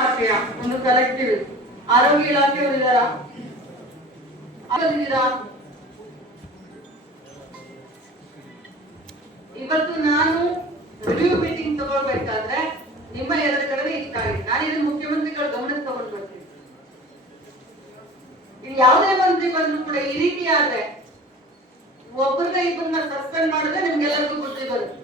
ಇಲಾಖೆಯ ಒಂದು ಕಲೆಕ್ಟಿವ್, ಆರೋಗ್ಯ ಇಲಾಖೆಯವರು ಇದ್ದಾರಾ? ಆಗಿದ್ದೀರಾ ಇವತ್ತು ನಾನು ರಿವ್ಯೂ ಮೀಟಿಂಗ್ ತಗೊಳ್ಬೇಕಾದ್ರೆ ನಿಮ್ಮ ಎಲ್ಲರ ಕಡೆ ಇಷ್ಟ ಆಗಿದೆ ನಾನು ಇದನ್ನ ಮುಖ್ಯಮಂತ್ರಿಗಳ ಗಮನಕ್ಕೆ ತಗೊಂಡು ಬರ್ತೀನಿ. ಇಲ್ಲಿ ಯಾವುದೇ ಮಂತ್ರಿ ಬಂದ್ರು ಕೂಡ ಈ ರೀತಿ ಆದ್ರೆ ಒಬ್ಬರನ್ನ ಇಬ್ಬರನ್ನ ಸಸ್ಪೆಂಡ್ ಮಾಡಿದ್ರೆ ನಿಮ್ಗೆಲ್ಲರಿಗೂ ಬುದ್ಧಿ ಬರುತ್ತೆ.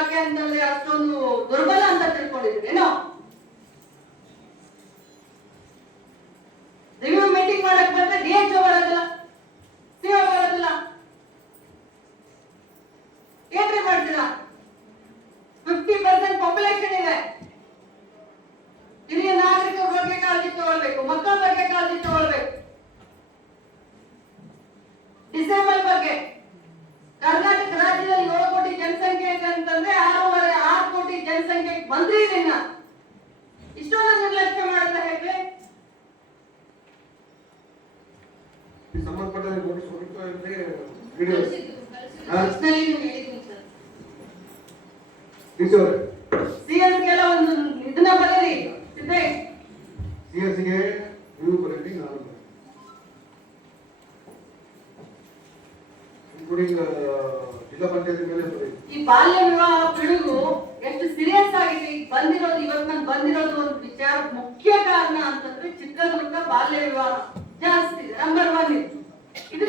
ಇಲಾಖೆ ಅಂತಂದ್ರೆ ಅಷ್ಟೊಂದು ದುರ್ಬಲ ಅಂತ ತಿಳ್ಕೊಂಡಿದ್ದೀರೇನೋ ರಿವ್ಯೂ ಮೀಟಿಂಗ್ ಮಾಡಕ್ ಬಂದ್ರೆ ಡಿ ಎಚ್ ಬರೋದಿಲ್ಲ ಸಿಒ ಬರೋದಿಲ್ಲ. ಏನ್ರಿ ಮಾಡ್ತೀರಾ? ಫಿಫ್ಟಿ ಪರ್ಸೆಂಟ್ ಪಾಪ್ಯುಲೇಷನ್ ಇದೆ. ಹಿರಿಯ ನಾಗರಿಕರ ಬಗ್ಗೆ ಕಾಳಜಿ ತಗೊಳ್ಬೇಕು, ಮಕ್ಕಳ ಬಗ್ಗೆ ಕಾಳಜಿ ತಗೊಳ್ಬೇಕು. ಡಿಸೇಬಲ್ ಬಗ್ಗೆ. ಮಂತ್ರಿ ಇದೀನ ಇಷ್ಟೊಂದು ನಿರ್ಲಕ್ಷ್ಯ ಮಾಡಿದ್ರೆ ಹೇಗೆ? ಸಂಬಂಧಪಟ್ಟ ನೋಟಿಸ್ ಹೋಗಿತ್ತು ಅಂದ್ರೆ ವಿಡಿಯೋ ಒಂದು ಇದನ್ನ ಬರೀರಿ ಸಿದ್ದೇಶ್ ಸಿಎಸ್ಗೆ ನೀವು ಬರೀರಿ ನಾನು ಇನ್ಕ್ಲೂಡಿಂಗ್ ಜಿಲ್ಲಾ ಪಂಚಾಯತ್ ಮೇಲೆ ಬರೀರಿ ಈ ಬಾಲ್ಯ ವಿವಾಹ ಬಂದಿರೋದು ಒಂದು ವಿಚಾರ ಮುಖ್ಯ ಕಾರಣ ಅಂತಂದ್ರೆ ಚಿತ್ರದುರ್ಗ ಬಾಲ್ಯ ವಿವಾಹ ಜಾಸ್ತಿ ನಂಬರ್ ಒನ್ ಇದು. ಇದು